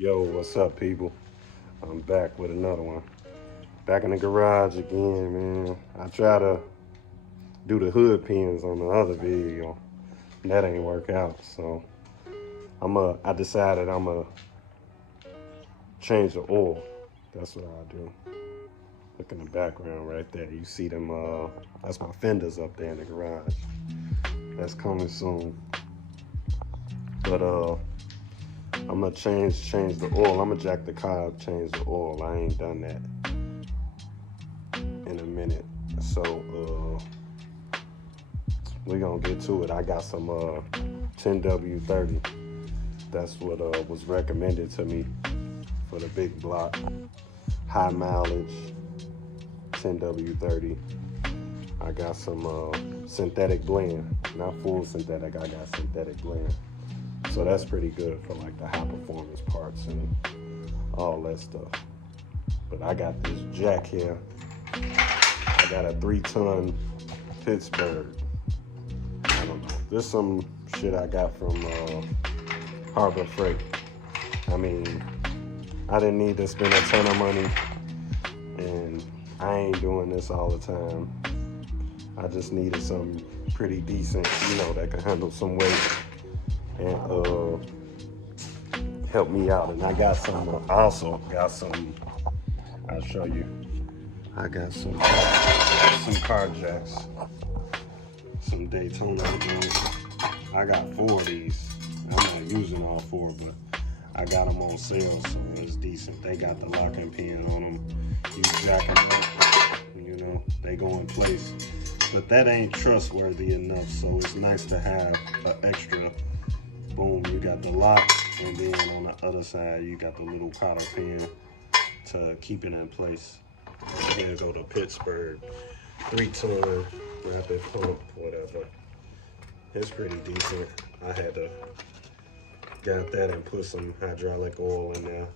Yo, what's up, people? I'm back with another one. Back in the garage again, man. I try to do the hood pins on the other video. That ain't work out, so I decided I'm change the oil. That's what I'll do. Look in the background right there. You see them, that's my fenders up there in the garage. That's coming soon. But I'm gonna change the oil. I'm gonna jack the car up, change the oil. I ain't done that in a minute. So we gonna get to it. I got some 10W30. That's what was recommended to me for the big block. High mileage 10W30. I got some synthetic blend. Not full synthetic, I got synthetic blend. So that's pretty good for like the high performance parts and all that stuff. But I got this jack here. I got a 3-ton Pittsburgh. I don't know. This is some shit I got from Harbor Freight. I mean, I didn't need to spend a ton of money, and I ain't doing this all the time. I just needed something pretty decent, that can handle some weight and help me out. And I got some, also got some, I'll show you. I got some car jacks, some Daytona ones. I got 4 of these. I'm not using all 4, but I got them on sale, so it's decent. They got the locking pin on them. You jack them up, they go in place. But that ain't trustworthy enough, so it's nice to have an extra. Boom, you got the lock, and then on the other side, you got the little cotter pin to keep it in place. Here go to Pittsburgh, 3-ton rapid pump, whatever. It's pretty decent. I had to got that and put some hydraulic oil in there.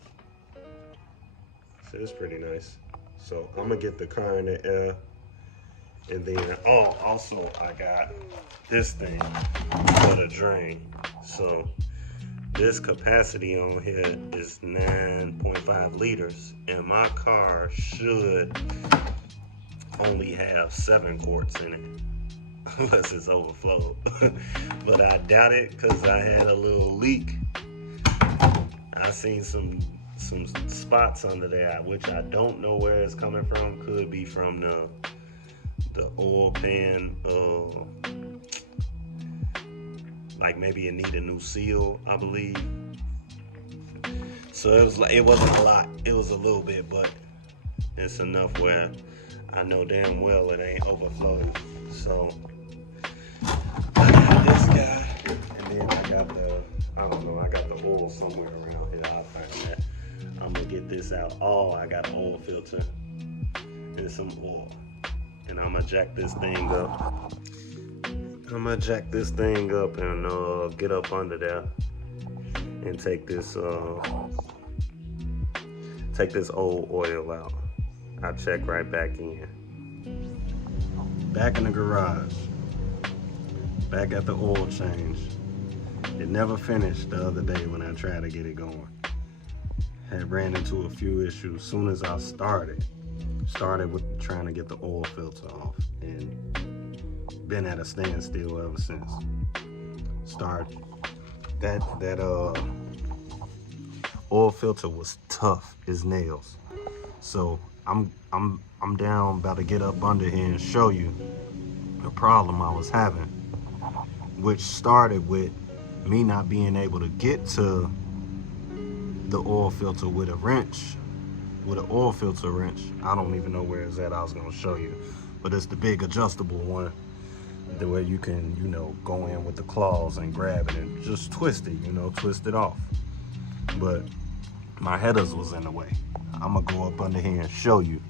So it's pretty nice. So I'm gonna get the car in the air, and then also I got this thing for the drain. So this capacity on here is 9.5 liters, and my car should only have 7 quarts in it, unless it's overflowed. But I doubt it, because I had a little leak. I seen some spots under there, which I don't know where it's coming from. Could be from the oil pan. Like maybe it need a new seal, I believe. So it wasn't a lot. It was a little bit, but it's enough where I know damn well it ain't overflowing. So I got this guy, and then I got the oil somewhere around here. I'll find that. I'm gonna get this out. I got an oil filter and some oil, and I'm gonna jack this thing up. And get up under there and take this old oil out. I'll check right back in. Back in the garage. Back at the oil change. It never finished the other day when I tried to get it going. Had ran into a few issues. Soon as I started with trying to get the oil filter off, and been at a standstill ever since. That oil filter was tough as nails. So I'm down, about to get up under here and show you the problem I was having, which started with me not being able to get to the oil filter with a wrench, with an oil filter wrench. I don't even know where it's at. I was gonna show you, but it's the big adjustable one, the way you can, go in with the claws and grab it and just twist it, twist it off. But my headers was in the way. I'm gonna go up under here and show you,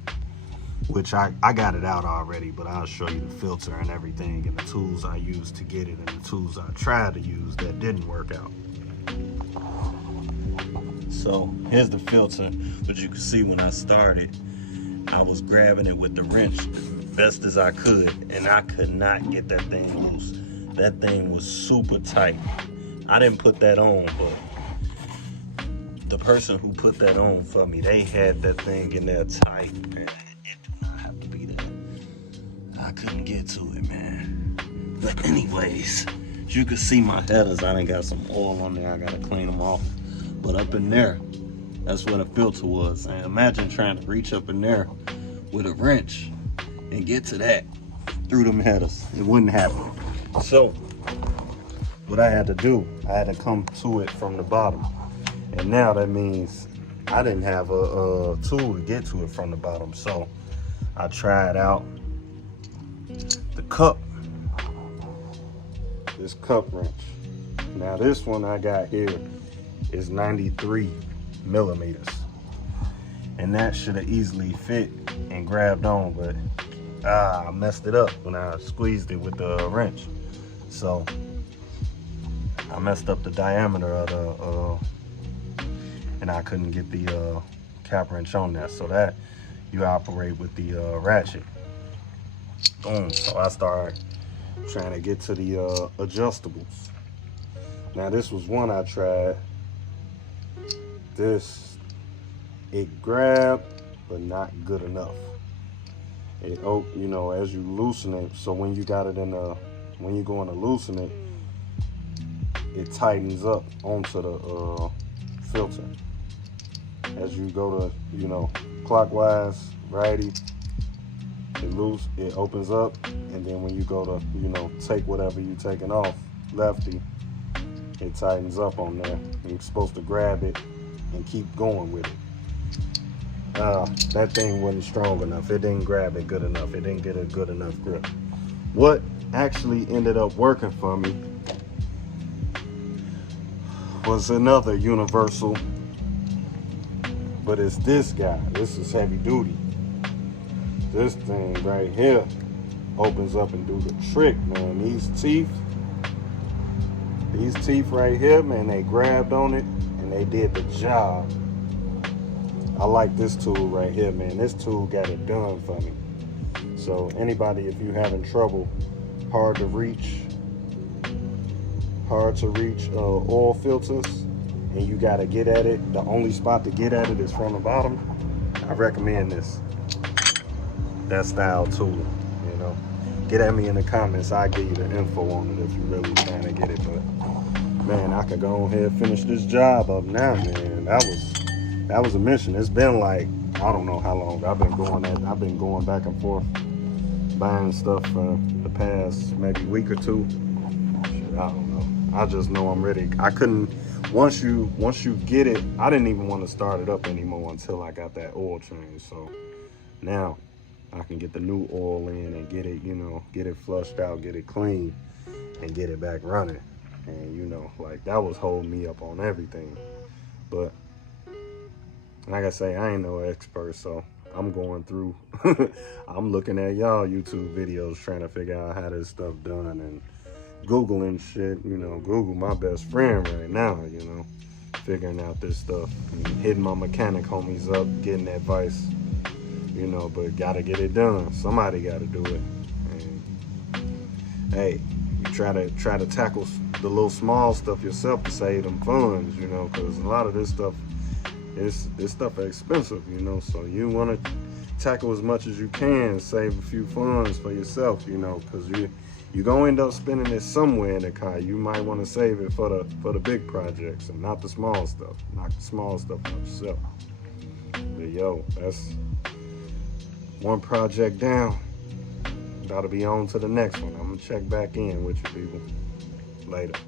which I got it out already, but I'll show you the filter and everything and the tools I used to get it and the tools I tried to use that didn't work out. So here's the filter, but you can see when I started, I was grabbing it with the wrench best as I could, and I could not get that thing loose. That thing was super tight. I didn't put that on, but the person who put that on for me, they had that thing in there tight, man. It did not have to be there. I couldn't get to it, man. But anyways, as you can see my headers, I done got some oil on there. I gotta clean them off. But up in there, that's where the filter was. And imagine trying to reach up in there with a wrench and get to that through them headers. It wouldn't happen. So what I had to do, I had to come to it from the bottom. And now that means I didn't have a tool to get to it from the bottom. So I tried out the cup, this cup wrench. Now this one I got here is 93 millimeters. And that should have easily fit and grabbed on, but I messed it up when I squeezed it with the wrench. So I messed up the diameter of the, and I couldn't get the cap wrench on that. So that you operate with the ratchet. Boom. So I started trying to get to the adjustables. Now this was one I tried. This, it grabbed, but not good enough. It, you know, as you loosen it, so when you got it in the, when you go to loosen it, it tightens up onto the filter. As you go to, you know, clockwise, righty, it opens up, and then when you go to, you know, take whatever you taking off, lefty, it tightens up on there. You're supposed to grab it and keep going with it. That thing wasn't strong enough. It didn't grab it good enough. It didn't get a good enough grip. What actually ended up working for me was another universal, but it's this guy. This is heavy duty. This thing right here opens up and do the trick, man. These teeth right here, man, they grabbed on it and they did the job. I like this tool right here, man. This tool got it done for me. So anybody, if you're having trouble, hard to reach oil filters, and you gotta get at it, the only spot to get at it is from the bottom, I recommend this. That style tool, you know. Get at me in the comments, I'll give you the info on it if you're really trying to get it. But man, I could go ahead and finish this job up now, man. That was a mission. It's been like, I don't know how long I've been going back and forth buying stuff for the past maybe week or two. Shit, I don't know. I just know I'm ready. I couldn't, once you get it, I didn't even want to start it up anymore until I got that oil change. So now I can get the new oil in and get it, you know, get it flushed out, get it clean, and get it back running. And you know, like, that was holding me up on everything. But like I say, I ain't no expert, so I'm going through, I'm looking at y'all YouTube videos trying to figure out how this stuff done, and Googling shit, you know. Google my best friend right now, you know, figuring out this stuff, and hitting my mechanic homies up, getting advice, you know, but gotta get it done. Somebody gotta do it. And hey, you try to tackle the little small stuff yourself to save them funds, you know, because a lot of this stuff, this stuff is expensive, you know, so you want to tackle as much as you can, save a few funds for yourself, you know, because you're going to end up spending it somewhere in the car. You might want to save it for the big projects and not the small stuff. Knock the small stuff out yourself. But yo, that's one project down. About to be on to the next one. I'm going to check back in with you people later.